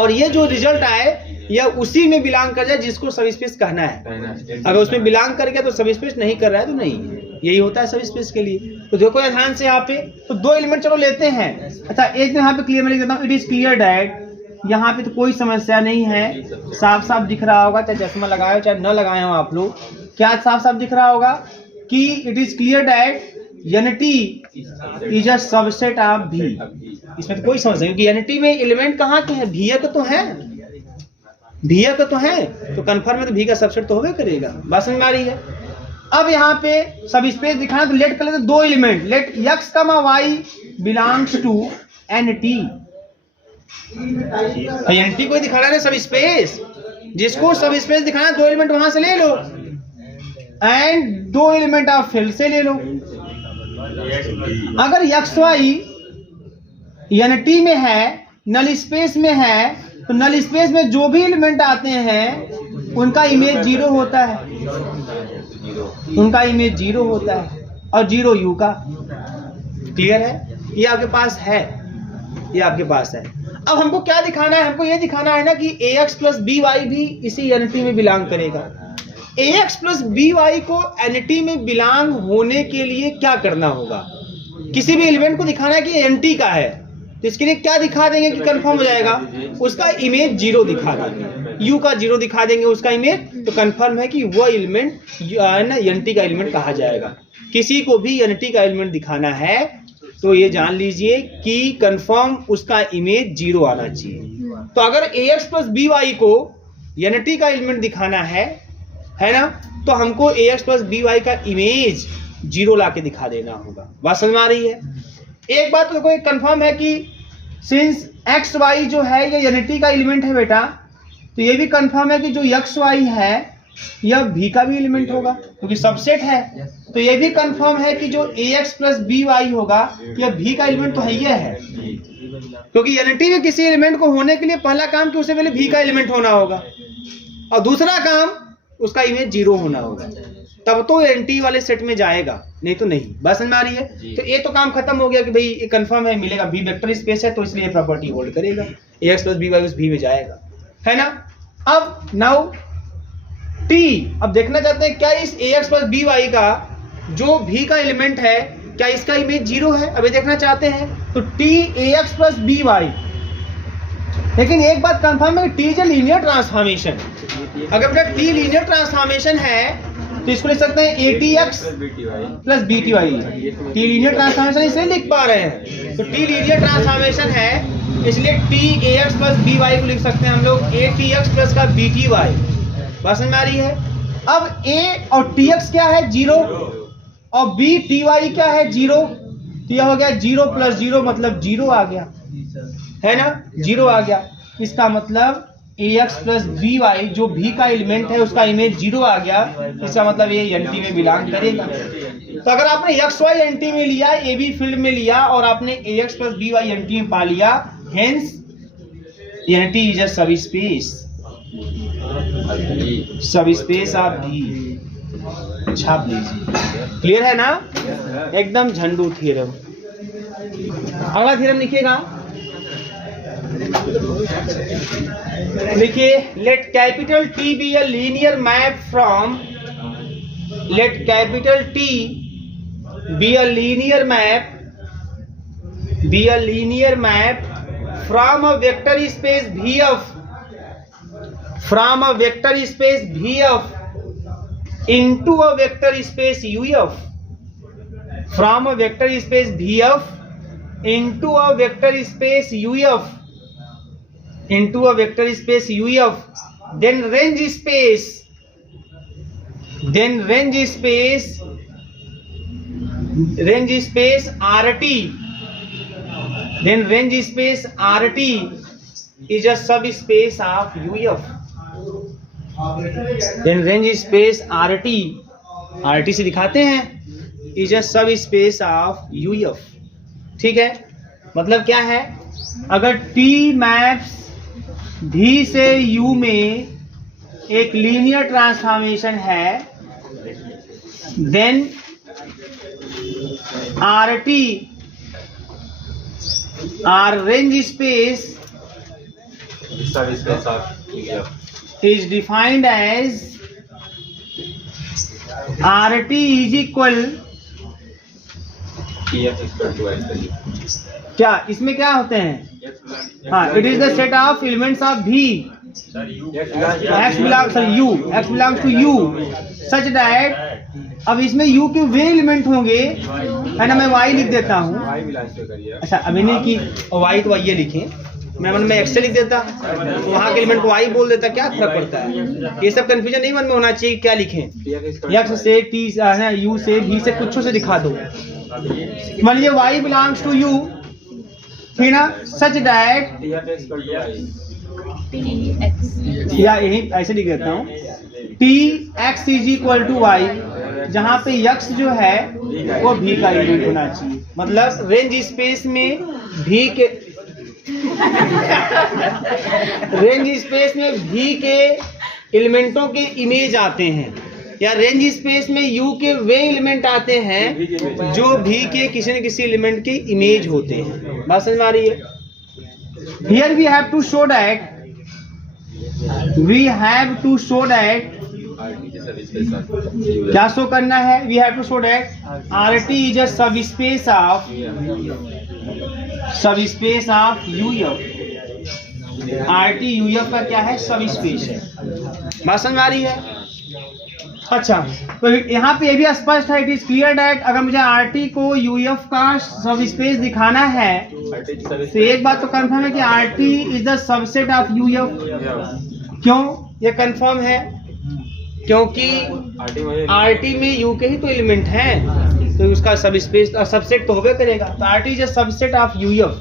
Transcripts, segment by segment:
और ये जो रिजल्ट आए यह उसी में बिलोंग कर जाए जिसको सब स्पेस कहना है। अगर उसमें बिलोंग कर गया तो सब स्पेस नहीं कर रहा है तो नहीं, यही होता है सब स्पेस के लिए। तो देखो ध्यान से यहाँ पे तो दो एलिमेंट चलो लेते हैं। अच्छा एक यहाँ पे क्लियर में लिख देता हूँ, इट इज क्लियर दैट, यहाँ पे तो कोई समस्या नहीं है, साफ साफ दिख रहा होगा, चाहे चश्मा लगाए हो चाहे न लगाए हो आप लोग, क्या साफ साफ दिख रहा होगा कि it is clear that unity is a subset of भी। इसमें तो कोई समस्या नहीं, क्योंकि यूनिटी में एलिमेंट कहाँ के हैं, भीया का तो है, भीया का तो है, तो कन्फर्म में तो भी का सबसेट तो होगा करेगा। बात समझ में आ रही है। अब यहाँ पे सब स्पेस दिखाना तो लेट कर लेते दो element, let x, y belongs to NT. NT को दिखा रहा है सब स्पेस, जिसको सब स्पेस दिखाना दो एलिमेंट वहां से ले लो एंड दो एलिमेंट आप फिल से ले लो। अगर x y एनटी में है, नल स्पेस में है, तो नल स्पेस में जो भी एलिमेंट आते हैं उनका इमेज जीरो होता है, उनका इमेज जीरो होता है और जीरो यू का। क्लियर है, ये आपके पास है, ये आपके पास है। अब हमको क्या दिखाना है, हमको ये दिखाना है ना कि ax प्लस बी वाई भी इसी एनटी में बिलोंग करेगा। ax प्लस बी वाई को एनटी में बिलोंग होने के लिए क्या करना होगा, किसी भी एलिमेंट को दिखाना है कि एनटी का है, तो इसके लिए क्या दिखा देंगे कि कंफर्म हो जाएगा, उसका इमेज जीरो दिखा देंगे, यू का जीरो दिखा देंगे उसका इमेज, तो कंफर्म है कि वो एलिमेंट ना एनटी का एलिमेंट कहा जाएगा। किसी को भी एनटी का एलिमेंट दिखाना है तो ये जान लीजिए कि कंफर्म उसका इमेज जीरो आना चाहिए। तो अगर ax प्लस बी वाई को एनटी का एलिमेंट दिखाना है ना, तो हमको ax प्लस बी वाई का इमेज जीरो ला के दिखा देना होगा। बात समझ में आ रही है। एक बात तो देखो एक कंफर्म है कि सिंस एक्स वाई जो है ये यूनिटी का एलिमेंट है बेटा, तो ये भी कंफर्म है कि जो एक्स वाई है यह भी का भी एलिमेंट होगा क्योंकि सबसेट है। तो ये भी कंफर्म है कि जो ax प्लस बी वाई होगा यह भी का एलिमेंट तो है ही है, क्योंकि यूनिटी में किसी एलिमेंट को होने के लिए पहला काम कि उससे पहले भी का एलिमेंट होना होगा और दूसरा काम उसका इमेज जीरो होना होगा, तब तो एनटी वाले सेट में जाएगा, नहीं तो नहीं। बस समझ में आ रही है। तो ये तो काम खत्म हो गया कि भाई ये कंफर्म है मिलेगा, भी वेक्टर स्पेस है तो इसलिए प्रॉपर्टी होल्ड करेगा, ax प्लस बी वाई उस भी में जाएगा, है ना। अब नाउ t, अब देखना चाहते हैं क्या इस ax प्लस बी वाई का जो भी का एलिमेंट है क्या इसका इमेज जीरो है, अभी देखना चाहते हैं। तो t ax plus B Y, लेकिन एक बात कंफर्म है t इज लीनियर ट्रांसफॉर्मेशन। अगर बेटा t लीनियर ट्रांसफॉर्मेशन है तो इसको लिख सकते हैं atx plus bty। t linear transformation इसलिए लिख पा रहे हैं, तो t लीनियर ट्रांसफॉर्मेशन है इसलिए t ax प्लस by को लिख सकते हैं हम लोग atx प्लस का bty। बात समझ में आ रही है। अब a और tx क्या है, जीरो, और b ty क्या है, जीरो, तो यह हो गया जीरो प्लस जीरो मतलब जीरो आ गया, है ना, जीरो आ गया। इसका मतलब ax प्लस बी वाई जो भी का एलिमेंट है उसका इमेज जीरो आ गया, इसका मतलब ये एनटी में बिलोंग करेगा। तो अगर आपने एक्स वाई एनटी में लिया, ए बी फील्ड में लिया और आपने ax plus B Y NT में पा लिया, हेंस एनटी इज अ सब स्पेस, सब स्पेस आप भी छाप लीजिए। क्लियर है ना, एकदम झंडू थ्योरम। अगला थ्योरम लिखिएगा, देखिए let capital T be a linear map from, let capital T be a linear map, be a linear map from a vector space VF, from a vector space VF into a vector space UF, from a vector space VF into a vector space UF, into a vector space UF, then range space, then range space RT, then range space RT is a subspace of UF, then range space RT से दिखाते हैं is a subspace of UF। ठीक है, मतलब क्या है, अगर T maps V से U में एक लीनियर ट्रांसफॉर्मेशन है, then RT R range space subspace of UF is defined as RT is equal, TF is equal to I क्या इसमें क्या होते हैं? हाँ, it is the set of elements of V x belongs to U such that, अब इसमें U के वे element होंगे, है ना, मैं Y लिख देता हूँ। अच्छा, अब इन्हें की Y तो ये लिखे, मैं मन में X से लिख देता तो वहाँ के एलिमेंट को Y बोल देता, क्या फर्क पड़ता है? ये सब कंफ्यूजन नहीं मन में होना चाहिए। क्या लिखें? X से T है, U से V से कुछ से दिखा दो। मान लीजिए Y belongs to U, ठीक ना, सच दैट, या यही ऐसे लिख देता हूँ, T X is equal to Y, जहाँ पे यक्स जो है वो भी का एलिमेंट होना चाहिए। मतलब रेंज स्पेस में भी के रेंज स्पेस में भी के एलिमेंटों के इमेज आते हैं, या रेंज स्पेस में यू के वे एलिमेंट आते हैं जो भी के किसी न किसी एलिमेंट के इमेज होते हैं। बात समझ में आ रही है? Here we have to show that क्या शो करना है? We have to show that RT is a subspace of UF। RT UF का क्या है? सब स्पेस है। बात समझ में आ रही है? अच्छा, तो यहाँ पे ये भी स्पष्ट है, इट इज क्लियर दैट अगर मुझे RT को UF का सब स्पेस दिखाना है तो एक बात तो कंफर्म है कि RT is the subset of UF। क्यों ये कंफर्म है? क्योंकि RT में U के ही तो एलिमेंट हैं, तो उसका सब स्पेस सबसेट तो होबे करेगा। तो RT is a subset of UF।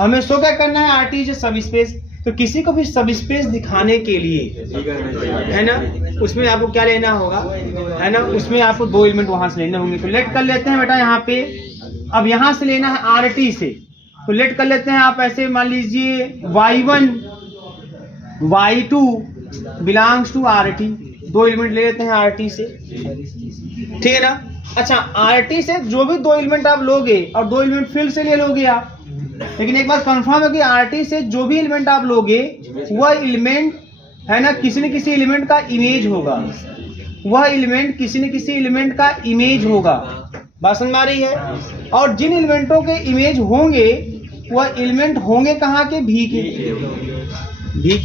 हमें शो क्या करना है? RT इज अ सब स्पेस। तो किसी को भी सब स्पेस दिखाने के लिए, है ना, उसमें आपको क्या लेना होगा, है ना, उसमें आपको दो एलिमेंट वहां से लेने होंगे। तो लेट कर लेते हैं बेटा यहाँ पे, अब यहाँ से लेना है RT से, तो लेट कर लेते हैं आप ऐसे, मान लीजिए Y1 Y2 belongs to RT, दो एलिमेंट ले लेते हैं RT से, ठीक है ना। अच्छा, RT से जो भी दो एलिमेंट आप लोगे और दो एलिमेंट फील्ड से ले लोगे आप, लेकिन एक बात कंफर्म है कि RT से जो भी एलिमेंट आप लोगे वह एलिमेंट, है ना, किसी न किसी एलिमेंट का इमेज होगा, वह एलिमेंट किसी न किसी एलिमेंट का इमेज होगा। बात समझ में आ रही है? और जिन एलिमेंटों के इमेज होंगे वह एलिमेंट होंगे कहाँ के? भी के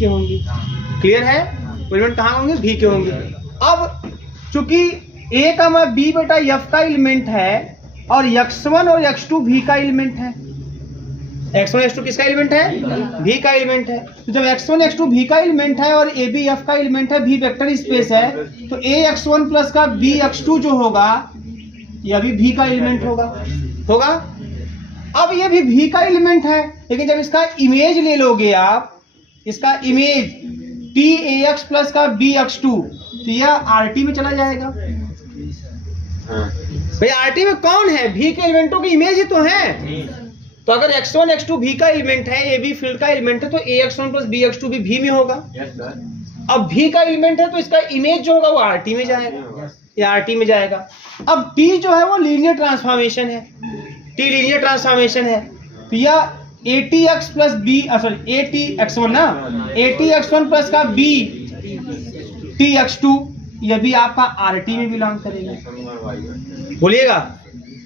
होंगे। क्लियर है? एलिमेंट कहाँ होंगे? भी के होंगे। अब चूंकि A का B बेटा F का एलिमेंट है और X1 और X2 भी का एलिमेंट है। X1 X2 किसका एलिमेंट है? भी का एलिमेंट है। तो जब X1 X2 भी का एलिमेंट है और AB F का एलिमेंट है, भी वेक्टर स्पेस है, तो AX1 प्लस का BX2 जो होगा यह भी भी का एलिमेंट होगा। अब ये भी भी का एलिमेंट है, लेकिन जब इसका इमेज ले लोगे आप, इसका इमेज TAX प्लस का BX2, तो यह RT में चला जाएगा। भाई RT में कौन है? भी के एलिमेंटों की इमेज ही तो है। तो अगर X1 X2 भी का एलिमेंट है, AB फील्ड का एलिमेंट है, तो AX1 प्लस BX2 भी में होगा। अब भी का एलिमेंट है तो इसका इमेज जो होगा वो RT में जाएगा, या RT में जाएगा। अब T जो है वो लीनियर ट्रांसफॉर्मेशन है, T लीनियर ट्रांसफॉर्मेशन है, तो यह ATX plus B, sorry ATX1 ना, ATX1 प्लस का BTX2, यह भी आपका RT में बिलोंग करेगा। बोलिएगा,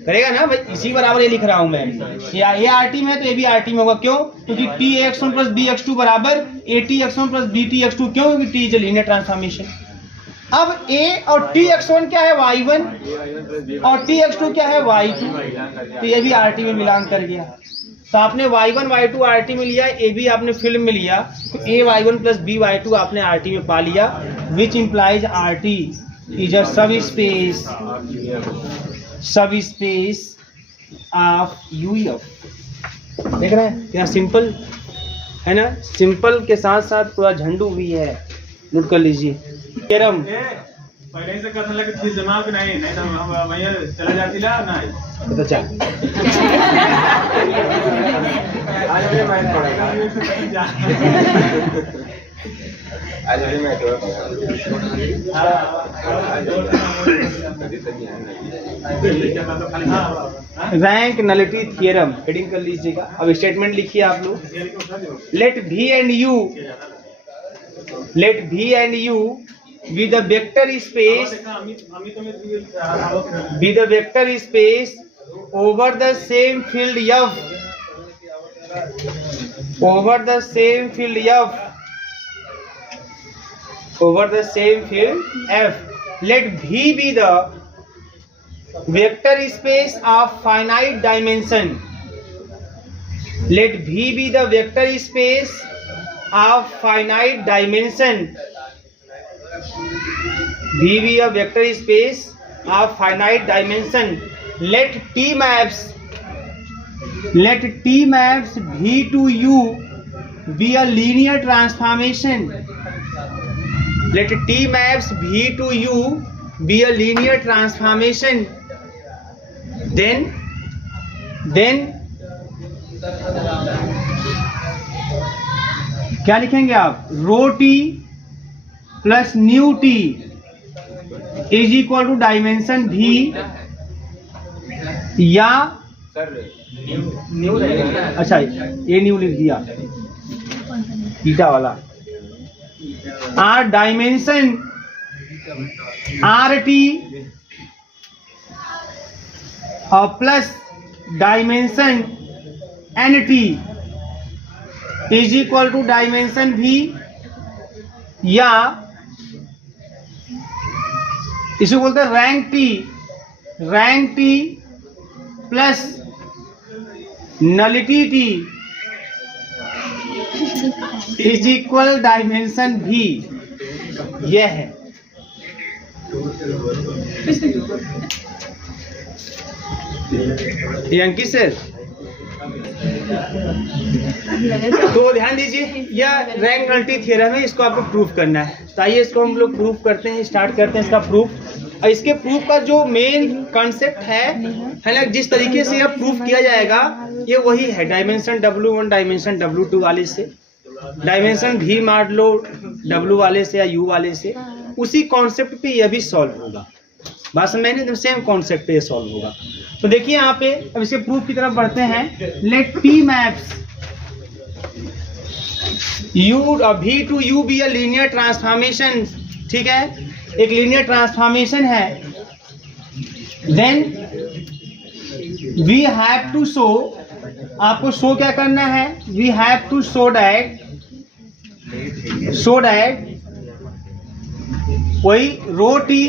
करेगा ना भाई? इसी बराबर ये लिख रहा हूं मैं, ये RT में है तो ये भी RT में होगा। क्यों? क्योंकि TAX1 प्लस BX2 बराबर ATX1 प्लस BTX2। क्यों? क्योंकि T इज लीनियर ट्रांसफॉर्मेशन। अब A और TX1 क्या है? Y1, और TX2 क्या है? Y2, तो ये भी RT में बिलोंग कर गया। तो आपने Y1 Y2 RT में लिया, AB आपने फिल्म में लिया, तो A Y1 plus B Y2 आपने RT में पा लिया, which implies RT is a subspace of UF। देख रहे हैं क्या सिंपल है ना? सिंपल के साथ साथ पूरा झंडू भी है, नोट कर लीजिए। केरम पहले से करने लगे फीस जमा कि नहीं तो हम भैया चला जाती ला नहीं तो चल आज भी मैं तो रैंक नलिटी थ्योरम हेडिंग कर लीजिएगा। अब स्टेटमेंट लिखिए आप लोग। Let V and U be the vector space over the same field F let V be the vector space of finite dimension. Let V be the vector space of finite dimension. V be a vector space of finite dimension. Let T maps V to U be a linear transformation. Let T maps V to U be a linear transformation. Then क्या लिखेंगे आप? Rho T plus new T is equal to dimension V, या new अच्छा ये new लिख दिया theta वाला, or dimension R T और plus dimension N T is equal to dimension V, या इसे बोलते हैं rank T plus nullity T is equal dimension V. यह है ये अंकित सर। तो ध्यान दीजिए यह रैंक नलिटी थ्योरम है, इसको आपको प्रूफ करना है। तो आइए इसको हम लोग प्रूफ करते हैं, स्टार्ट करते हैं इसका प्रूफ। और इसके प्रूफ का जो मेन कॉन्सेप्ट है ना, जिस तरीके से यह प्रूफ किया जाएगा ये वही है डायमेंशन W1 डायमेंशन W2 वाले से, डायमेंशन भी मान लो W वाले से या U वाले से, उसी कॉन्सेप्ट पे यह भी सॉल्व होगा। बात समझ में? सेम कॉन्सेप्ट पे ये सॉल्व होगा। तो देखिए यहाँ पे अब इसके प्रूफ की तरफ बढ़ते हैं। Let T maps V to U be a linear transformation, ठीक है, एक लीनियर ट्रांसफॉर्मेशन है। Then we have to show, आपको शो क्या करना है? We have to show that वही रो टी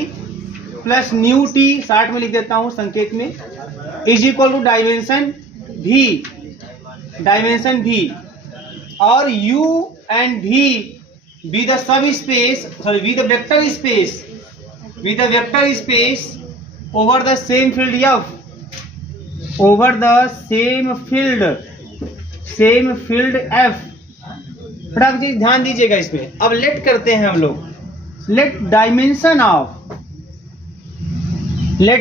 प्लस न्यू टी, 60 में लिख देता हूं संकेत में, इज इक्वल टू डायमेंशन भी, और U and V be the subspace, sorry, be the vector space over the same field F, over the same field F। फटाक से ध्यान दीजिएगा इसमें। अब लेट करते हैं हम लोग। Let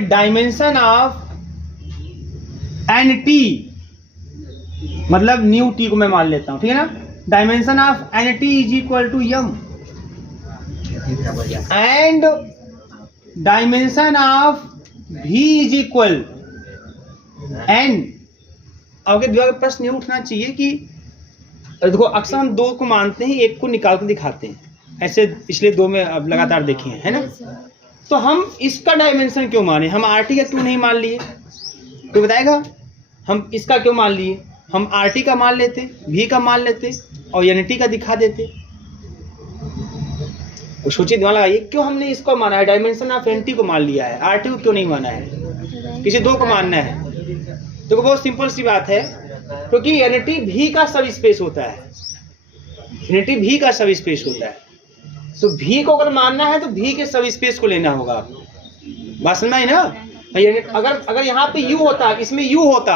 dimension of N T, मतलब न्यू टी को मैं मान लेता हूं, ठीक है ना। Dimension of N T is equal to M, and dimension of V is equal N. आपके दिमाग में प्रश्न ये उठना चाहिए कि देखो अक्सर हम दो को मानते हैं, एक को निकाल कर दिखाते हैं, ऐसे पिछले दो में अब लगातार देखे हैं, है ना। तो हम इसका डायमेंशन क्यों माने? हम आर टी का क्यों नहीं मान लिए? कोई बताएगा? हम इसका क्यों मान लिए? हम आर टी का मान लेते, भी का मान लेते और एन टी का दिखा देते। तो सोचिए, दिमाग लगाइए, क्यों हमने इसको माना है? डायमेंशन ऑफ एन टी को मान लिया है, आर टी को क्यों नहीं माना है? किसी दो को मानना है। तो बहुत सिंपल सी बात है, क्योंकि एन टी भी का सब स्पेस होता है, एन टी भी का सब स्पेस होता है। तो भी को अगर मानना है तो भी के सब स्पेस को लेना होगा। बात समझ आई ना? अगर यहाँ पे U होता, इसमें U होता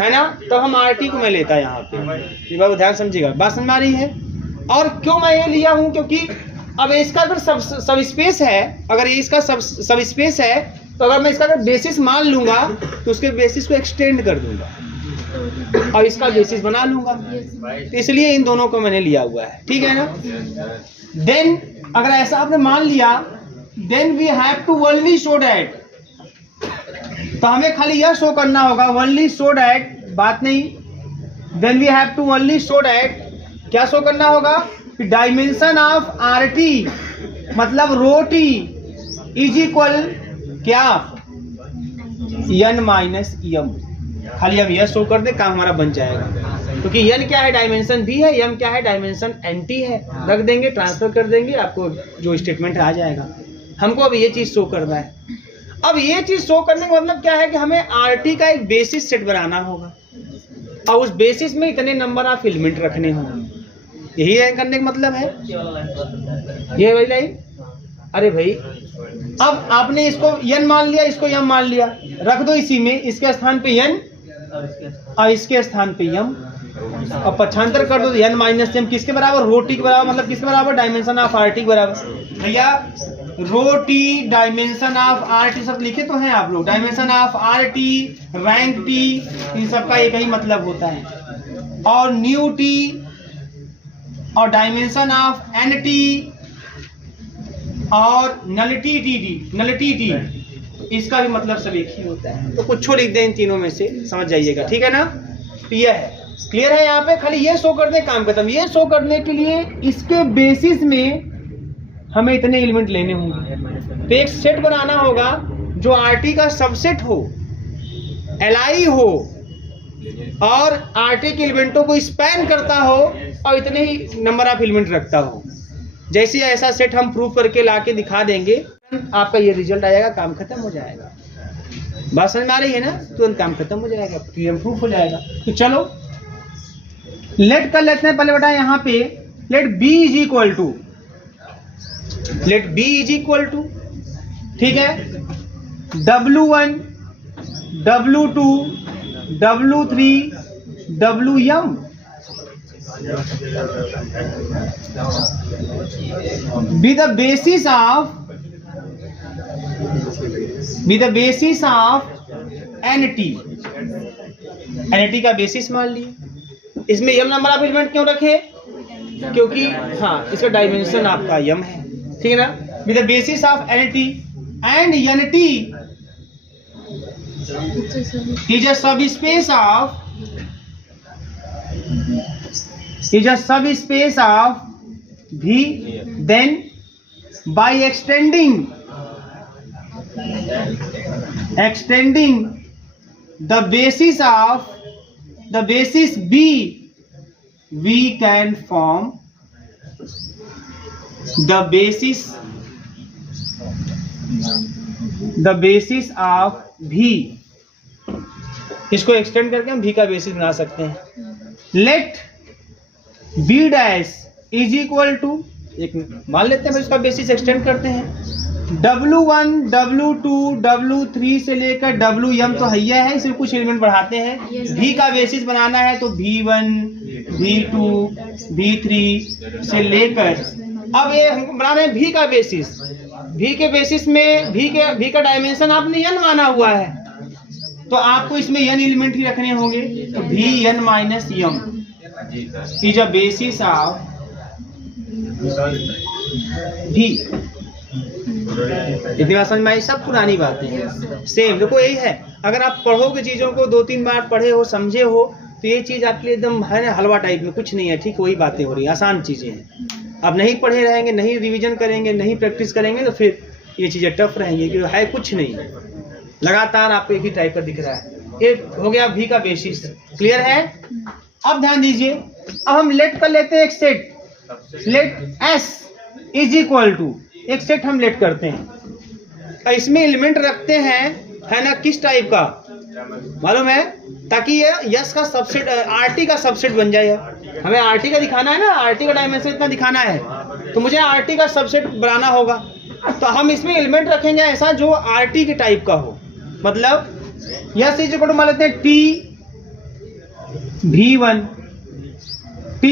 है ना, तो हम आर टी को मैं लेता यहाँ पे। बाबू ध्यान समझिएगा, बात समझ आ रही है। और क्यों मैं ये लिया हूँ? क्योंकि अब इसका अगर सब स्पेस है, अगर ये इसका सब स्पेस है, तो अगर मैं इसका अगर बेसिस मान लूंगा तो उसके बेसिस को एक्सटेंड कर दूंगा। और इसका बेसिस बना लूंगा, तो इसलिए इन दोनों को मैंने लिया हुआ है, ठीक है ना। देन अगर ऐसा आपने मान लिया, then we have to only show that, तो हमें खाली यह शो करना होगा, ओनली शो दैट, बात नहीं, then we have to only show that, क्या शो करना होगा, डायमेंशन ऑफ आर टी मतलब रो टी इज इक्वल क्या, n माइनस एम, खाली हम यह शो कर दे, काम हमारा बन जाएगा, क्योंकि n क्या है, डायमेंशन v है, m क्या है, डायमेंशन nt है, रख देंगे, ट्रांसफर कर देंगे, आपको जो स्टेटमेंट आ जाएगा। हमको अब ये चीज शो करना है। अब ये चीज शो करने का मतलब क्या है कि हमें RT का एक बेसिस सेट बनाना होगा और उस बेसिस में इतने नंबर ऑफ एलिमेंट रखने होंगे, यही है करने का मतलब है, ये वही लाइन। अरे भाई अब आपने इसको n मान लिया, इसको m मान लिया, रख दो इसी में, इसके स्थान पे n और इसके स्थान पे m, और पक्षांतर कर दो तो n माइनस m किसके बराबर, रो टी के बराबर, मतलब किसके बराबर, डायमेंशन ऑफ RT के बराबर। भैया rho T dimension of RT सब लिखे तो हैं आप लोग, dimension of RT, rank T, इन सब का एक ही मतलब होता है, और न्यू T और डायमेंशन ऑफ NT और नलिटी टी, नलिटी टी, इसका भी मतलब सब एक ही होता है। तो कुछ लिख दें इन तीनों में से, समझ जाइएगा, ठीक है ना। तो यह है, क्लियर है। यहाँ पे खाली ये शो करने काम खत्म। ये शो करने के लिए इसके बेसिस में हमें इतने एलिमेंट लेने होंगे, तो एक सेट बनाना होगा जो RT का सबसेट हो, LI हो और RT के एलिमेंटों को स्पैन करता हो और इतने ही नंबर ऑफ एलिमेंट रखता हो। जैसे ऐसा सेट हम प्रूफ करके लाके दिखा देंगे, आपका ये रिजल्ट आएगा, काम खत्म हो जाएगा। बात समझ में आ रही है ना, तुरंत काम खत्म हो जाएगा, थ्योरम प्रूफ हो जाएगा। तो चलो लेट कर लेते हैं पहले बेटा, यहाँ पे let B is equal to, let B is equal to, ठीक है, W1 W2 W3 Wm be the basis of NT, NT का बेसिस मान लिए। इसमें m नंबर ऑफ एलिमेंट क्यों रखे, क्योंकि हाँ इसका डायमेंशन आपका m है, ठीक है ना। be the basis of NT and NT is a subspace of V, then by extending the basis B, we can form the basis of V। इसको एक्सटेंड करके हम V का बेसिस बना सकते हैं। Let B dash is equal to, एक मान लेते हैं, इसका बेसिस एक्सटेंड करते हैं, W1 W2 W3 से लेकर Wm तो हैया है, इसमें कुछ एलिमेंट बढ़ाते हैं। V का बेसिस बनाना है तो V1 V2 V3 से लेकर, अब ये हम बना रहे हैं V का बेसिस। V के बेसिस में V का डायमेंशन आपने n माना हुआ है, तो आपको इसमें n एलिमेंट ही रखने होंगे, तो Vn minus m is a basis of V। इतनी बात समझ में आई, सब पुरानी बातें हैं, सेम। देखो यही है, अगर आप पढ़ोगे चीजों को, 2-3 बार पढ़े हो, समझे हो, तो ये चीज आपके लिए एकदम है ना हलवा टाइप में, कुछ नहीं है, ठीक वही बातें हो रही, आसान चीजें हैं। आप नहीं पढ़े रहेंगे, नहीं रिवीजन करेंगे, नहीं प्रैक्टिस करेंगे, तो फिर ये चीजें टफ रहेंगी, क्योंकि है कुछ नहीं, लगातार आपको एक ही टाइप का दिख रहा है। ये हो गया V का बेसिस, क्लियर है। अब ध्यान दीजिए, अब हम लेट कर लेते हैं एक set, let S is equal to, एक सेट हम लेट करते हैं, इसमें एलिमेंट रखते हैं, है ना, किस टाइप का मालूम है, ताकि ये यस का सबसेट, RT का सबसेट बन जाए। हमें RT का दिखाना है ना, RT का डायमेंशन इतना दिखाना है, तो मुझे RT का सबसेट बनाना होगा। तो हम इसमें एलिमेंट रखेंगे ऐसा जो RT के टाइप का हो, मतलब यस इज इक्वल टू मान लेते हैं T V1 T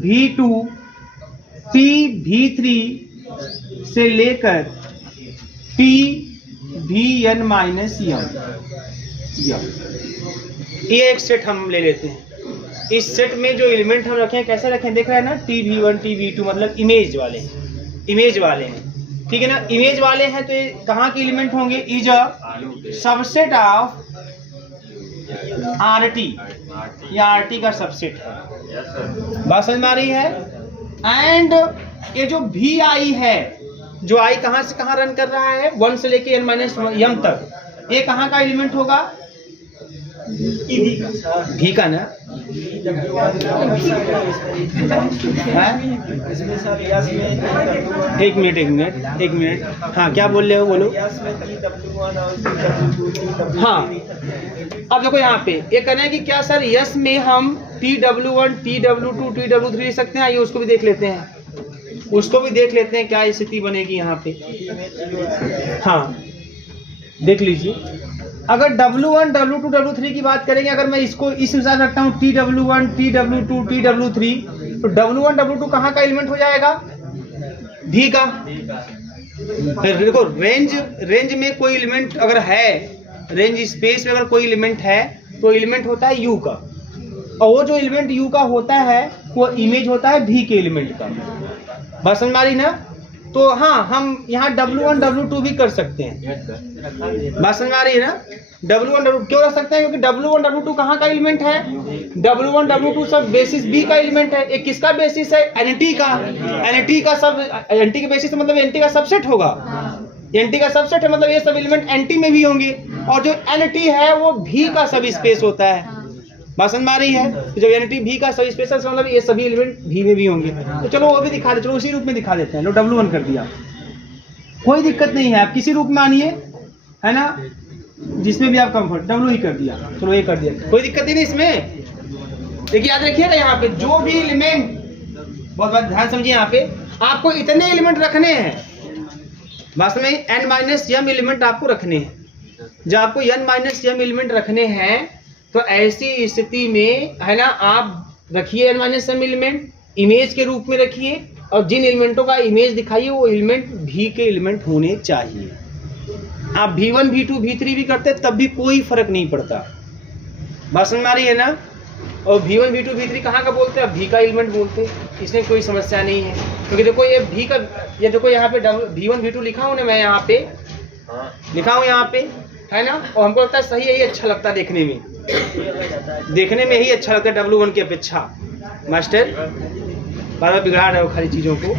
V2 T V3 से लेकर T Vn माइनस m, ये एक सेट हम ले लेते हैं। इस सेट में जो एलिमेंट हम रखें कैसे रखें, देख रहे हैं ना, TB1 TB2 मतलब इमेज वाले हैं, ठीक है ना। इमेज वाले हैं तो ये कहाँ के एलिमेंट होंगे, is a subset of RT, या RT का सबसेट है। बात समझ में आ रही है। एंड ये जो VI है, जो I कहाँ से कहाँ रन कर रहा है, 1 से लेके n-m तक, ये कहाँ का एलिमेंट होगा, भी का ना। एक मिनट, हाँ क्या बोल रहे हो, बोलो। हाँ अब देखो यहाँ पे ये कहना है कि क्या सर यस में हम TW1 TW2 TW3 ले सकते हैं, आइए उसको भी देख लेते हैं, क्या स्थिति बनेगी यहाँ पे। हाँ देख लीजिए, अगर W1 W2 W3 की बात करेंगे, अगर मैं इसको इस अनुसार रखता हूँ TW1 TW2 TW3, तो W1 W2 कहाँ का एलिमेंट हो जाएगा, भी का। फिर देखो रेंज में कोई एलिमेंट अगर है, रेंज स्पेस में अगर कोई एलिमेंट है तो एलिमेंट होता है U का, और वो जो एलिमेंट U का होता है वो इमेज होता है भी के एलिमेंट का। बस समझ में आ रही ना। तो हाँ हम यहाँ W1 W2 भी कर सकते हैं। बात समझ में आ रही है ना। W1 W2 क्यों रख सकते हैं, क्योंकि W1 W2 कहाँ का एलिमेंट है, W1 W2 सब बेसिस B का एलिमेंट है। एक किसका बेसिस है, NT का। NT का सब, NT के बेसिस मतलब NT का सबसेट होगा। NT का सबसेट है मतलब ये सब एलिमेंट NT में भी होंगे, और जो NT है वो भी का सब स्पेस होता है। बात समझ में आ रही है। तो जब NT भी का सब स्पेस मतलब ये सभी एलिमेंट भी में भी होंगे। तो चलो वो भी दिखा दे, चलो उसी रूप में दिखा देते हैं। लो W1 कर दिया, कोई दिक्कत नहीं है, आप किसी रूप में आनिए, है ना, जिसमें भी आप कंफर्ट। W ही कर दिया, चलो ये कर दिया, कोई दिक्कत ही नहीं इसमें। देखिए याद रखिएगा यहाँ पे जो भी एलिमेंट, बहुत बात ध्यान समझिए, यहाँ पे आपको इतने एलिमेंट रखने हैं, वास्तव में n-m एलिमेंट आपको रखने हैं। जब आपको n-m एलिमेंट रखने हैं तो ऐसी स्थिति में, है ना, आप रखिए n-m एलिमेंट, इमेज के रूप में रखिए, और जिन एलिमेंटों का इमेज दिखाइए वो एलिमेंट भी के एलिमेंट होने चाहिए। आप V1 V2 V3 भी करते तब भी कोई फर्क नहीं पड़ता। बात समझ में आ रही है ना। और V1 V2 V3 कहाँ का बोलते हैं, भी का एलिमेंट बोलते हैं, इसमें कोई समस्या नहीं है। क्योंकि देखो ये भी का, ये देखो यहाँ पे V1 V2 लिखा हूँ ना मैं, यहाँ पे लिखा हूँ यहाँ पे, है ना, और हमको लगता है सही यही अच्छा लगता है देखने में ही अच्छा लगता है W1 की अपेक्षा। मास्टर बार बार बिगड़ा रहे हो खाली चीजों को,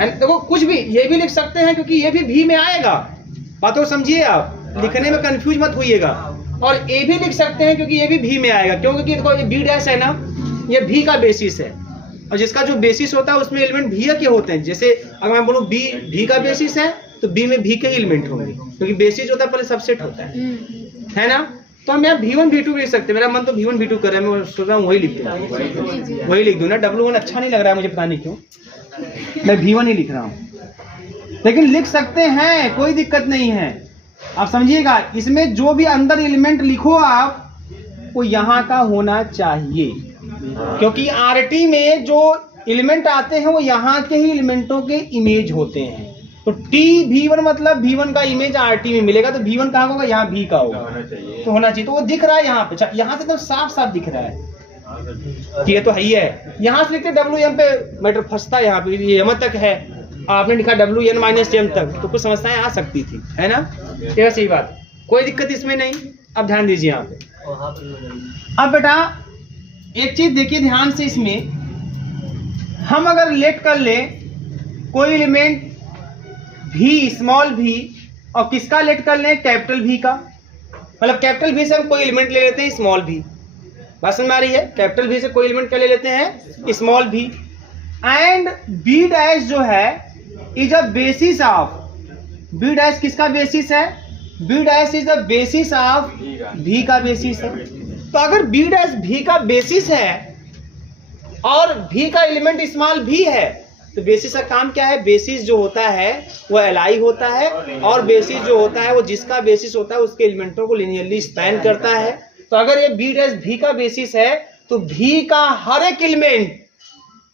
है। देखो कुछ भी ये भी लिख सकते हैं क्योंकि ये भी में आएगा, बातों समझिए आप, लिखने में कंफ्यूज मत होइएगा। और ये भी लिख सकते हैं क्योंकि ये भी में आएगा, क्यों, क्योंकि देखो ये बी डैश है ना, ये भी का बेसिस है, और जिसका जो बेसिस होता है उसमें एलिमेंट भी के होते हैं। जैसे अगर मैं बोलूँ भी का बेसिस है तो बी में भी के एलिमेंट होंगे, क्योंकि बेसिस होता है पहले सबसेट होता है ना। तो हम यहाँ V1 V2 भी लिख सकते हैं। मेरा मन तो V1 V2 कर रहा है, मैं सोच रहा हूँ वही लिख दूँ ना। W1 अच्छा नहीं लग रहा है मुझे, पता नहीं क्यों, मैं V1 ही लिख रहा हूँ, लेकिन लिख सकते हैं, कोई दिक्कत नहीं है। आप समझिएगा, इसमें जो भी अंदर एलिमेंट लिखो आप, वो यहाँ का होना चाहिए, क्योंकि RT में जो एलिमेंट आते हैं वो यहाँ के ही एलिमेंटों के इमेज होते हैं। तो V1 मतलब V1 का इमेज RT में मिलेगा, तो V1 कहाँ होगा, यहाँ भी का होगा, तो होना चाहिए। तो वो दिख रहा है यहाँ पे, यहाँ से एकदम साफ साफ दिख रहा है कि ये तो ही है। यहाँ से लिखते WM पे मैटर फंसता है, यहाँ पे ये M तक है, आपने लिखा WN-M तक, तो कुछ समस्याएं आ सकती थी, है ना। ये सही बात, कोई दिक्कत इसमें नहीं। अब ध्यान दीजिए यहाँ पे। अब बेटा एक चीज देखिए ध्यान से, इसमें हम अगर लेट कर ले कोई एलिमेंट भी, स्मॉल भी, और किसका लेट कर लें, कैपिटल भी का, मतलब कैपिटल भी से हम कोई एलिमेंट ले लेते हैं स्मॉल भी। बात समझ में आ रही है। कैपिटल भी से कोई एलिमेंट क्या ले लेते हैं, स्मॉल भी। एंड बी डैश जो है is a basis of, B dash किसका बेसिस है, B dash is the basis of V का बेसिस है। तो अगर बी डैश भी का बेसिस है और भी का एलिमेंट स्मॉल भी है, तो बेसिस का काम क्या है, बेसिस जो होता है वो एलाई होता है, और बेसिस जो होता है वो जिसका बेसिस होता है उसके एलिमेंटों को लिनियरली स्पैन करता है। तो अगर ये बी डैश भी का बेसिस है तो भी का हर एक एलिमेंट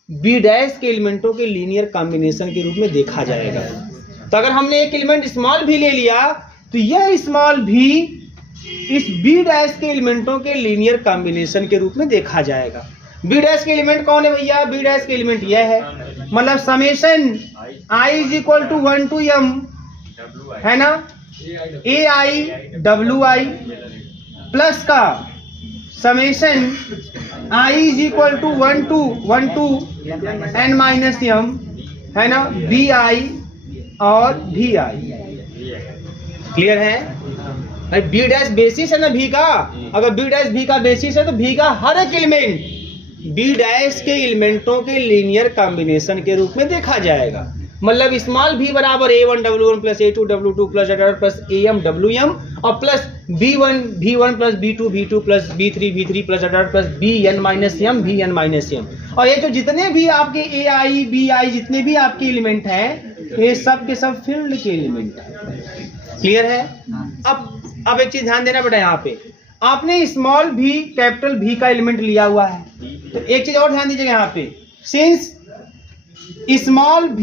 बी डैश के एलिमेंटों के लीनियर कॉम्बिनेशन के रूप में देखा जाएगा। तो अगर हमने एक एलिमेंट स्मॉल भी ले लिया तो यह स्मॉल भी इस बी डैश के एलिमेंटों के लीनियर कॉम्बिनेशन के रूप में देखा जाएगा। बी डैश के एलिमेंट कौन है भैया? बी डैश के एलिमेंट यह है, मतलब summation I is equal to 1 to m, है ना, A I W I plus का summation I is equal to 1 to n minus m, है ना, बी आई और भी आई। क्लियर है भाई? बी डैश बेसिस है ना भी का। अगर बी डैश भी का बेसिस है तो भी का हर एक एलिमेंट बी डैश के एलिमेंटों के लीनियर कॉम्बिनेशन के रूप में देखा जाएगा। मतलब स्मॉल v बराबर a1 w1 plus a2 w2 plus plus am wm और plus b1 v1 plus b2 v2 plus b3 v3 plus plus bn minus m bn minus m। और ये तो जितने भी आपके a i b i जितने भी आपके एलिमेंट हैं ये सब के सब फील्ड के एलिमेंट हैं। क्लियर है? अब एक चीज ध्यान देना बेटा, यहाँ पे आपने स्मॉल v कैपिटल v का एलिमेंट लिया हुआ है, तो एक चीज और ध्यान दीजिएगा यहाँ पे, since small v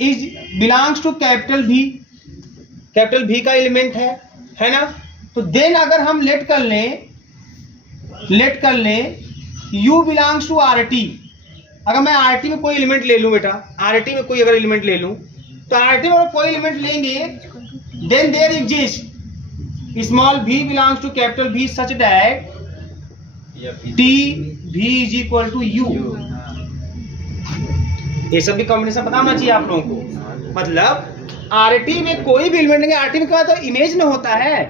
is belongs to capital v का एलिमेंट है ना, तो देन अगर हम लेट कर लें u बिलोंग्स टू RT, अगर मैं RT में कोई एलिमेंट ले लूं बेटा, RT में कोई अगर एलिमेंट ले लूं तो RT में कोई एलिमेंट लेंगे, then there exist small v belongs to capital V such that t v is equal to u। ये सब भी कॉम्बिनेशन पता होना चाहिए आप लोगों को। मतलब RT में कोई भी एलिमेंट लेंगे, RT में क्या तो इमेज में होता है,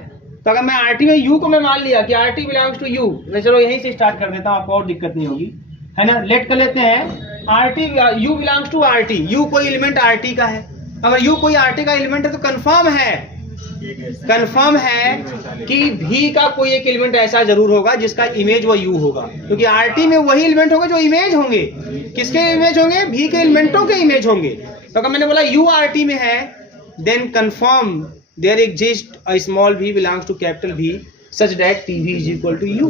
तो अगर मैं RT में u को मैं मान लिया कि RT बिलोंग्स टू u, मैं चलो यहीं से स्टार्ट कर देता हूँ, आपको और दिक्कत नहीं होगी, है ना। लेट कर लेते हैं RT u belongs to RT, u कोई एलिमेंट RT का है। अगर u कोई RT का एलिमेंट है तो कंफर्म है कि v का कोई एक एलिमेंट ऐसा जरूर होगा जिसका इमेज वो u होगा, क्योंकि RT में वही एलिमेंट होंगे जो इमेज होंगे। किसके इमेज होंगे? v के एलिमेंटों के इमेज होंगे। तो अगर मैंने बोला u RT में है, then confirm there exist a small v belongs to capital V such that tv is equal to u।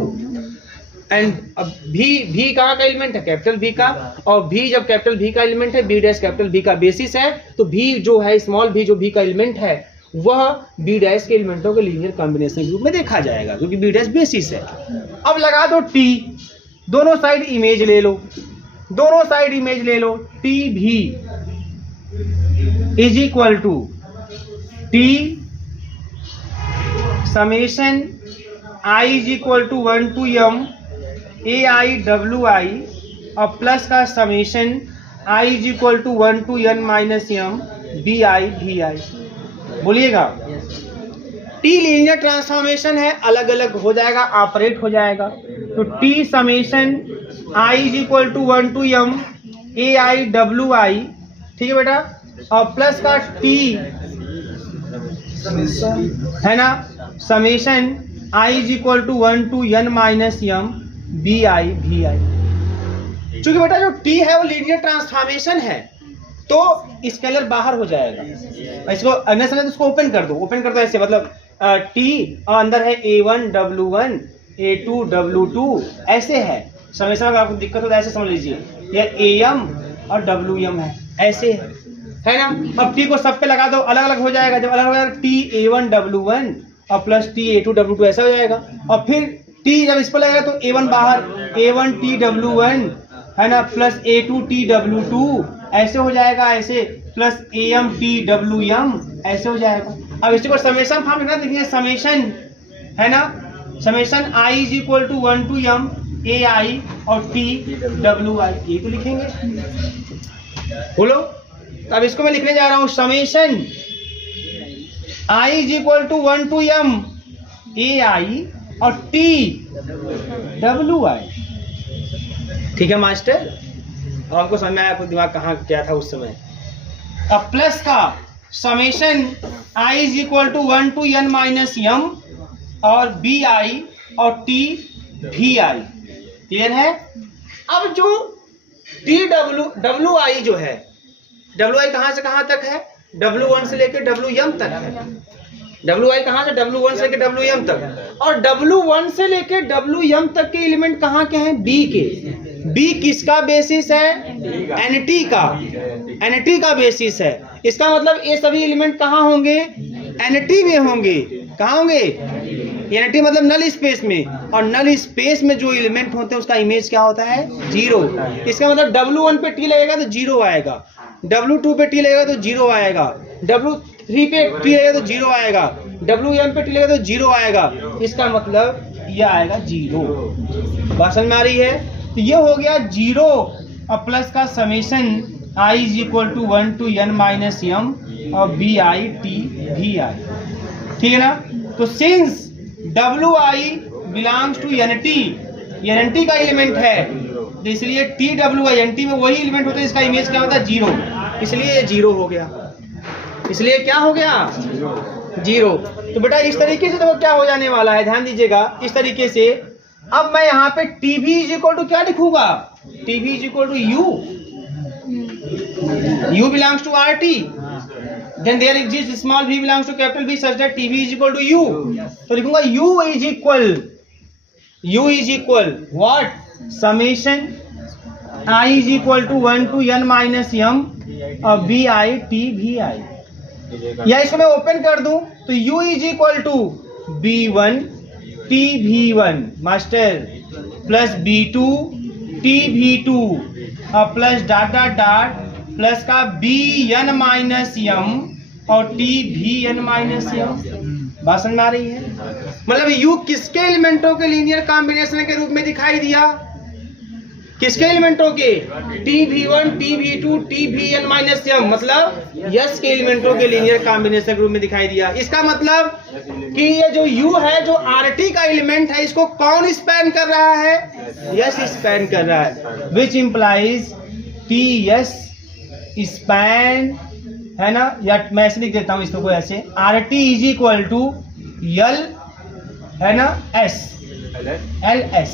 And अब v कहाँ का एलिमेंट है? कैपिटल V का, और v जब कैपिटल V का एलिमेंट है, b डैश कैपिटल V का बेसिस है, तो v जो है स्मॉल v जो v का एलिमेंट है वह b डैश के एलिमेंटों के लीनियर कॉम्बिनेशन के रूप में देखा जाएगा, क्योंकि b डैश बेसिस है। अब लगा दो t, दोनों साइड इमेज ले लो, t v is equal to t summation i is equal to 1 to m a i w i और प्लस का summation i is equal to 1 to n minus m b i v i। बोलिएगा, t linear transformation है, अलग अलग हो जाएगा, operate हो जाएगा। तो t summation i is equal to 1 to m a i w i, ठीक है बेटा, और प्लस का t है ना, summation i is equal to 1 to n minus m b i v i। चूंकि बेटा जो t है वो लीनियर ट्रांसफॉर्मेशन है तो स्केलर बाहर हो जाएगा। इसको अन्य समय तो इसको ओपन कर दो ऐसे, मतलब t और अंदर है a1 w1 a2 w2 ऐसे है। समेशन अगर आपको दिक्कत हो तो ऐसे समझ लीजिए, यह am और wm है, ऐसे है ना। अब t को सब पे लगा दो, अलग अलग हो जाएगा। जब अलग हो जाएगा t a1 w1 और प्लस t a2 w2 ऐसा हो जाएगा। और फिर t जब इस पर लगेगा तो a1 बाहर a1 t w1 है ना, प्लस a2 t w2 ऐसे हो जाएगा, ऐसे प्लस am t wm ऐसे हो जाएगा। अब इसी को समेशन फॉर्म लिखना, देखिए समेशन है ना, summation i is equal to 1 to m a i और t w i, ये तो लिखेंगे। बोलो, अब इसको मैं लिखने जा रहा हूँ, summation i is equal to 1 to m a i और t w i। ठीक है मास्टर, अब आपको समझ में आया, आपको दिमाग कहाँ क्या था उस समय। अब प्लस का summation i is equal to 1 to n minus m और b i और t v i। क्लियर है? अब जो t w i जो है, w i कहाँ से कहाँ तक है? w1 से लेकर wm तक है। w i कहाँ से? w1 से लेकर wm तक, और w1 से लेकर wm तक के एलिमेंट कहाँ के हैं? b के। b किसका बेसिस है? nt का बेसिस है। इसका मतलब ये सभी एलिमेंट कहाँ होंगे? nt में होंगे। कहाँ होंगे? यानी टी मतलब नल स्पेस में, और नल स्पेस में जो एलिमेंट होते हैं उसका इमेज क्या होता है? 0। इसका मतलब W1 पे टी लगेगा तो 0 आएगा, W2 पे टी लगेगा तो 0 आएगा, W3 पे टी लगेगा तो 0 आएगा, WM पे टी लगेगा तो 0 आएगा। इसका मतलब ये आएगा 0। बात समझ में आ रही है? तो ये हो गया 0 और प्लस का summation I is equal to 1 to n minus m और BI T VI, ठीक है ना? तो since WI belongs to NT, NT का एलिमेंट है, तो इसलिए TWI NT में वही एलिमेंट होता है, इसका इमेज क्या होता है? 0, इसलिए ये 0 हो गया। इसलिए क्या हो गया? 0। तो बेटा इस तरीके से देखो क्या हो जाने वाला है, ध्यान दीजिएगा। इस तरीके से अब मैं यहाँ पे TB इज इक्वल टू क्या लिखूंगा? TB is equal to U belongs to RT, then there exists small v belongs to capital V such that TB is equal to U। तो लिखूंगा U is equal what? Summation I is equal to 1 to n minus m और BI T VI, या इसको मैं open कर दूं तो U is equal to B1 T V1 master plus B2 T V2 और plus dot dot dot plus का BN minus M और T VN माइनस M। बात समझ में आ रही है? मतलब U किसके एलिमेंटों के लीनियर कॉम्बिनेशन के रूप में दिखाई दिया? किसके एलिमेंटों के? TV1 TV2 TVN minus M, मतलब यस के एलिमेंटों के लीनियर कॉम्बिनेशन के रूप में दिखाई दिया। इसका मतलब कि ये जो U है, जो RT का एलिमेंट है, इसको कौन स्पैन कर रहा है? यस स्पैन कर रहा है, विच इम्प्लाइज TS स्पैन, है ना? या मैं ऐसे लिख देता हूं इसको ऐसे, RT is equal to L, है ना, S LS,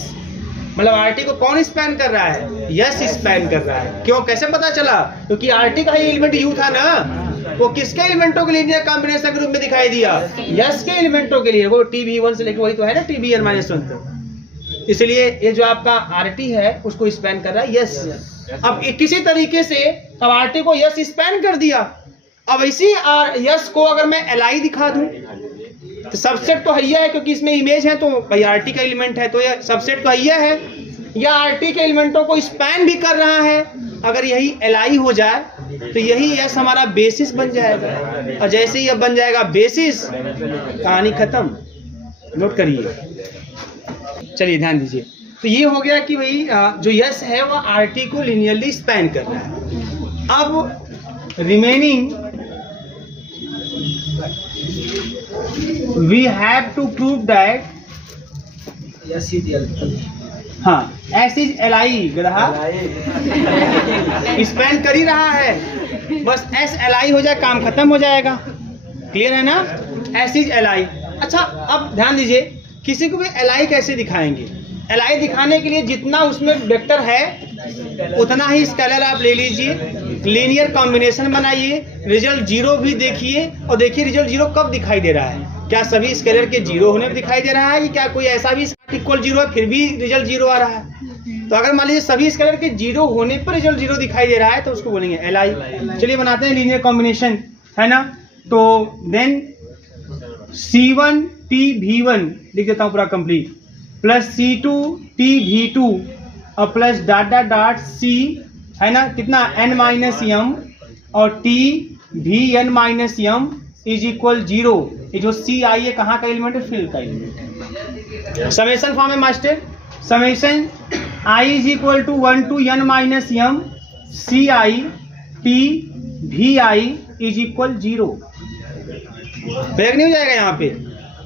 मतलब RT को कौन स्पैन कर रहा है? यस स्पैन कर रहा है। क्यों, कैसे पता चला? क्योंकि RT का ही एलिमेंट U था ना, वो किसके एलिमेंटों के लीनियर कॉम्बिनेशन के रूप में दिखाई दिया? यस के एलिमेंटों के लिए। वो TB1 से लेकर वही तो है ना TBN माइनस 1, तो इसलिए ये जो आपका RT है उसको स्पैन कर रहा है यस। अब किसी तरीके से अब RT को यस स्पैन कर दिया। अब इसी यस को अगर मैं LI दिखा दूं तो सबसेट तो हैया है, क्योंकि इसमें इमेज है तो भाई RT का एलिमेंट है, तो ये सबसेट तो हैया है, या RT के एलिमेंटों को स्पैन भी कर रहा है। अगर यही LI हो जाए तो यही यस हमारा बेसिस बन जाएगा, और जैसे ही अब बन जाएगा बेसिस, कहानी खत्म। नोट करिए, चलिए ध्यान दीजिए। तो ये हो गया कि भाई जो यस है वो RT को लिनियरली स्पैन कर रहा है। अब remaining we have to prove that हाँ एस इज LI ग्रहा स्पैन कर ही रहा है, बस एस LI हो जाए काम खत्म हो जाएगा। क्लियर है ना? S is LI। अच्छा अब ध्यान दीजिए, किसी को भी LI कैसे दिखाएंगे? LI दिखाने के लिए जितना उसमें वेक्टर है उतना ही स्केलर आप ले लीजिए, लीनियर कॉम्बिनेशन बनाइए, रिजल्ट 0 भी देखिए, और देखिए रिजल्ट 0 कब दिखाई दे रहा है। क्या सभी स्केलर के 0 होने पर दिखाई दे रहा है, क्या कोई ऐसा भी इक्वल 0 है फिर भी रिजल्ट 0 आ रहा है? तो अगर मान लीजिए सभी स्केलर के 0 होने पर रिजल्ट 0 दिखाई दे रहा है तो उसको बोलेंगे LI। चलिए बनाते हैं लीनियर कॉम्बिनेशन, है ना? तो देन C1 T V1 लिख देता हूँ पूरा complete, plus C2 T V2 और plus dot dot dot C, है ना, कितना n माइनस m और T VN minus m is equal 0। ये जो C आई है कहाँ का एलिमेंट है? फील्ड का एलिमेंट। समेशन फॉर्म है मास्टर, summation I is equal to 1 to n minus m CI T VI is equal 0। Break नहीं हो जाएगा यहाँ पे।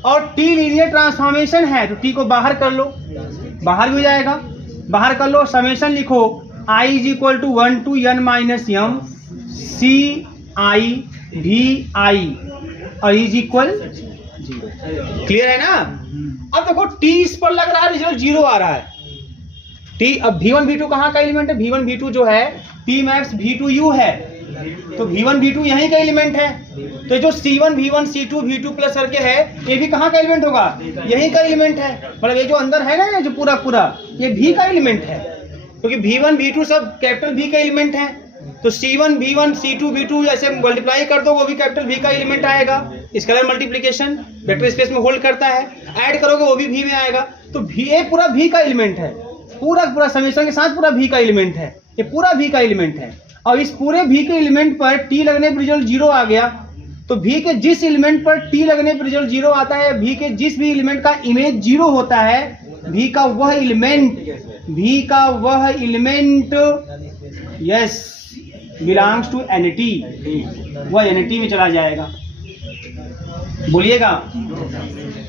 और T लीनियर ट्रांसफॉर्मेशन है तो T को बाहर कर लो, बाहर भी हो जाएगा, बाहर कर लो। समेशन लिखो I is equal to 1 to n minus m CI VI और इज इक्वल 0। क्लियर है ना? अब देखो T इस पर लग रहा है, रिजल्ट 0 आ रहा है। T अब V1 V2 कहाँ का एलिमेंट है? V1 V2 जो है T मैक्स V2U है, तो V1 V2 यहीं का एलिमेंट है। तो जो C1 V1 C2 V2 plus करके है ये भी कहाँ का एलिमेंट होगा? यहीं का एलिमेंट है। मतलब ये जो अंदर है ना, ये जो पूरा पूरा ये V का एलिमेंट है, क्योंकि V1 V2 सब कैपिटल V का एलिमेंट है। तो C1 V1 C2 V2 ऐसे मल्टीप्लाई कर दो, वो भी कैपिटल V का एलिमेंट आएगा। स्केलर मल्टीप्लिकेशन वेक्टर स्पेस में होल्ड करता है, ऐड करोगे वो भी V में आएगा। तो V ये पूरा V का एलिमेंट है, पूरा समेशन के साथ पूरा V का एलिमेंट है, ये पूरा V का एलिमेंट है। और इस पूरे V के एलिमेंट पर T लगने पर रिजल्ट 0 आ गया। तो V के जिस एलिमेंट पर T लगने पर रिजल्ट 0 आता है, V के जिस भी एलिमेंट का इमेज 0 होता है, V का वह element yes belongs to NT, वह एनिटी में चला जाएगा। बोलिएगा,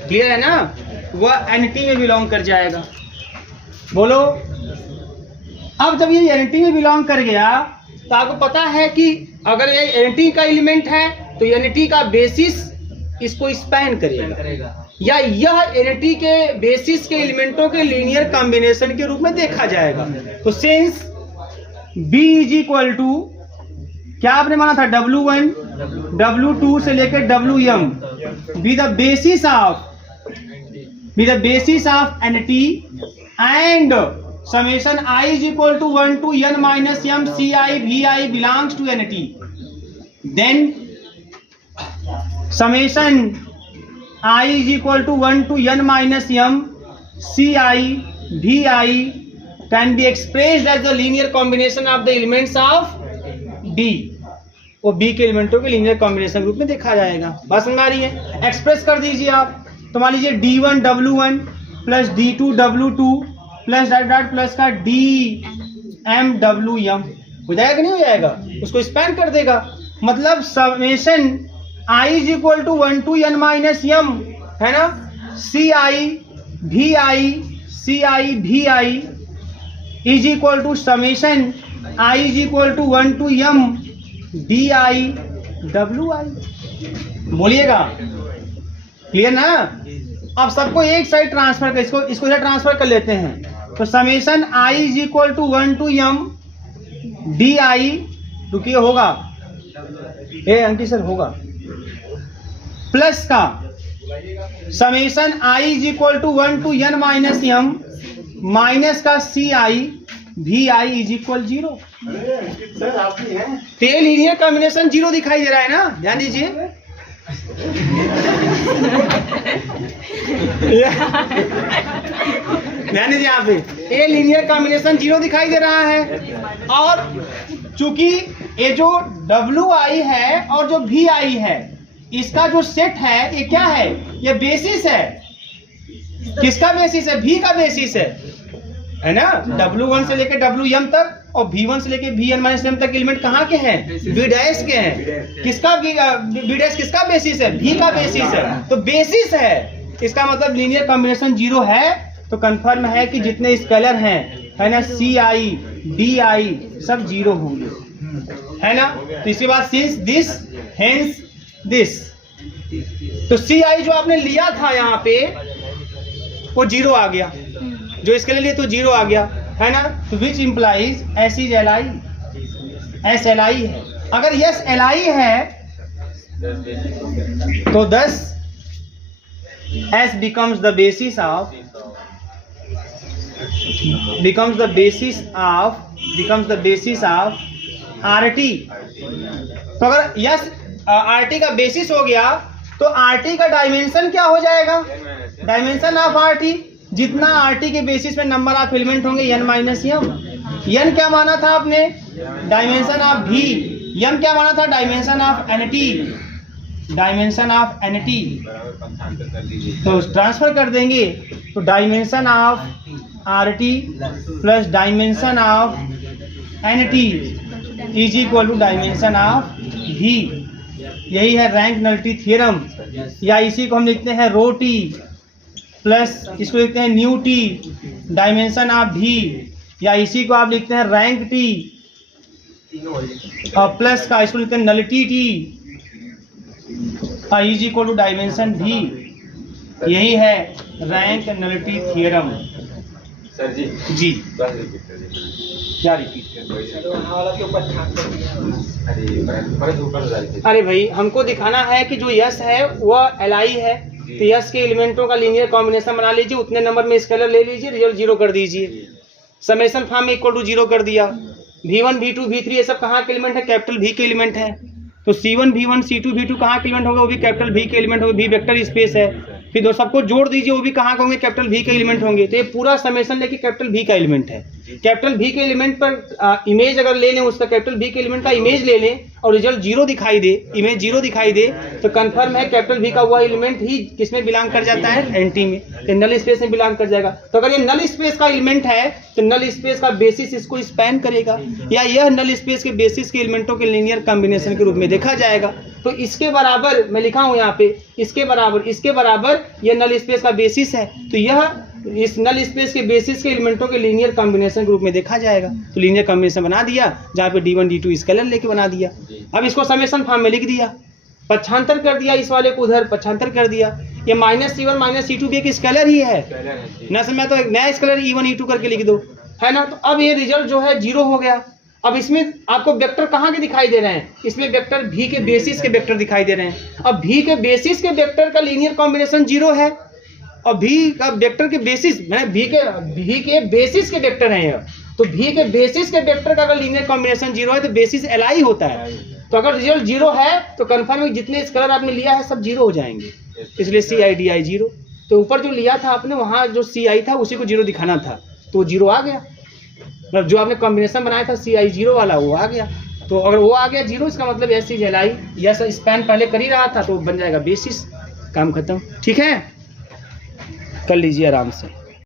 क्लियर है ना? वह एनिटी में बिलोंग कर जाएगा। बोलो। अब जब ये एनिटी में बिलोंग कर गया तो आपको पता है कि अगर ये एनिटी का एलिमेंट है तो एनिटी का बेसिस इसको स्पैन करेगा, या यह एनिटी के बेसिस के एलिमेंटों के लीनियर कॉम्बिनेशन के रूप में देखा जाएगा। तो since B is equal to क्या आपने माना था, W1 W2 से लेकर Wm be the basis of NT and summation I is equal to 1 to n minus m ci vi belongs to nT, then summation I is equal to 1 to n minus m ci vi can be expressed as the linear combination of the elements of D। वो B के एलिमेंटों के linear combination रूप में देखा जाएगा। बात समझ आ रही है? एक्सप्रेस कर दीजिए आप। तो मान लीजिए D1 W1 plus D2 W2 plus dot plus का DM WM हो जाएगा कि नहीं हो जाएगा? उसको स्पैन कर देगा। मतलब summation I is equal to 1 to n minus m है ना, CI VI is equal to summation I is equal to 1 to m DI WI। बोलिएगा, क्लियर ना? अब सबको एक साइड ट्रांसफर कर, इसको इधर ट्रांसफर कर लेते हैं। तो summation I is equal to 1 to m DI, रुकिए होगा अंकित सर, होगा प्लस का summation I is equal to 1 to n minus m minus का CI VI is equal 0। Sir आप भी हैं? तो ये लीनियर कॉम्बिनेशन 0 दिखाई दे रहा है ना, ध्यान दीजिए। ध्यान दीजिए यहाँ पे, ये लीनियर कॉम्बिनेशन 0 दिखाई दे रहा है। और चूंकि ये जो WI है और जो VI है, इसका जो सेट है ये क्या है, ये बेसिस है। किसका बेसिस है? V का बेसिस है ना। W1 से लेकर WM तक और V1 से लेकर Vn-m तक एलिमेंट कहाँ के हैं? B डैश के हैं। किसका B डैश किसका बेसिस है? V का बेसिस है। तो बेसिस है, इसका मतलब लीनियर कॉम्बिनेशन 0 है। तो कंफर्म है कि जितने स्केलर हैं है ना, CI DI सब 0 होंगे, है ना। तो इसके बाद सिंस दिस हेंस दिस, तो CI जो आपने लिया था यहाँ पे वो 0 आ गया, जो इसके लिए तो 0 आ गया, है ना। तो which implies S is LI, S LI है। अगर यस LI है तो 10 S becomes the basis of RT। तो अगर यस RT का बेसिस हो गया तो RT का डायमेंशन क्या हो जाएगा? डायमेंशन ऑफ RT, जितना RT के बेसिस में नंबर ऑफ एलिमेंट होंगे n-m। n क्या माना था आपने? Dimension of V। m क्या माना था? Dimension of NT। तो ट्रांसफर कर देंगे तो dimension of RT plus dimension of NT is equal to dimension of V। यही है रैंक नलिटी थ्योरम, या इसी को हम लिखते हैं रो T प्लस इसको लिखते हैं new T dimension of V, या इसी को आप लिखते हैं रैंक T और प्लस का इसको लिखते हैं nullity T is equal to dimension V। यही है rank nullity theorem. Sir ji बस रिपीट कर दीजिए। क्या रिपीट कर? ऊपर अरे भाई, हमको दिखाना है कि जो यस है वह LI है, तो यस के एलिमेंटों का लीनियर कॉम्बिनेशन बना लीजिए, उतने नंबर में स्केलर ले लीजिए, रिजल्ट 0 कर दीजिए। समेशन फॉर्म में इक्वल टू 0 कर दिया। V1 V2 V3 ये सब कहाँ के एलिमेंट है? कैपिटल V के एलिमेंट है। तो C1 V1 C2 V2 कहाँ के एलिमेंट होगा, वो भी कैपिटल V के एलिमेंट होंगे, V वेक्टर स्पेस है। फिर दो सबको जोड़ दीजिए, वो भी कहाँ के होंगे, कैपिटल V के एलिमेंट होंगे। तो ये पूरा समेशन लेके कैपिटल V का एलिमेंट है। कैपिटल V के एलिमेंट पर इमेज अगर ले लें, उसका कैपिटल V के एलिमेंट का इमेज ले लें और रिजल्ट 0 दिखाई दे, इमेज 0 दिखाई दे, तो कंफर्म है कैपिटल V का वह एलिमेंट ही किसमें बिलोंग कर जाता है, एंटी में, तो नल स्पेस में बिलोंग कर जाएगा। तो अगर ये नल स्पेस का एलिमेंट है तो नल स्पेस का बेसिस इसको स्पैन करेगा, या यह नल स्पेस के बेसिस के एलिमेंटों के लीनियर कॉम्बिनेशन के रूप में देखा जाएगा। तो इसके बराबर मैं लिखा हूँ यहाँ पे, इसके बराबर यह नल स्पेस का बेसिस है, तो यह इस नल स्पेस के बेसिस के एलिमेंटों के लीनियर कॉम्बिनेशन के रूप में देखा जाएगा। तो लीनियर कॉम्बिनेशन बना दिया, जहाँ पे D1 D2 स्केलर लेके बना दिया। अब इसको समेशन फॉर्म में लिख दिया, पक्षांतर कर दिया, इस वाले को उधर पक्षांतर कर दिया। ये -C1 -C2 भी एक स्केलर ही है ना, समय तो एक नया स्केलर E1 E2 करके लिख दो, है ना। तो अब ये रिजल्ट जो है 0 हो गया। अब इसमें आपको वेक्टर कहाँ के दिखाई दे रहे हैं, इसमें वेक्टर V के बेसिस के वेक्टर दिखाई दे रहे हैं। अब V के बेसिस के वेक्टर का लीनियर कॉम्बिनेशन 0 है, और V का वेक्टर के बेसिस मैंने V के बेसिस के वेक्टर हैं यह, तो V के बेसिस के वेक्टर का अगर लीनियर कॉम्बिनेशन 0 है तो बेसिस Li होता है। तो अगर रिजल्ट 0 है तो कंफर्म है जितने स्केलर आपने लिया है सब 0 हो जाएंगे, इसलिए CI/DI 0। तो ऊपर जो लिया था आपने वहाँ जो CI था उसी को 0 दिखाना था, तो 0 आ गया। मतलब जो आपने कॉम्बिनेशन बनाया था CI 0 वाला वो आ गया। तो अगर वो आ गया 0, इसका मतलब ऐसी Li या स्पैन पहले कर ही रहा था तो बन जाएगा बेसिस, काम खत्म। ठीक है, कर लीजिए आराम से।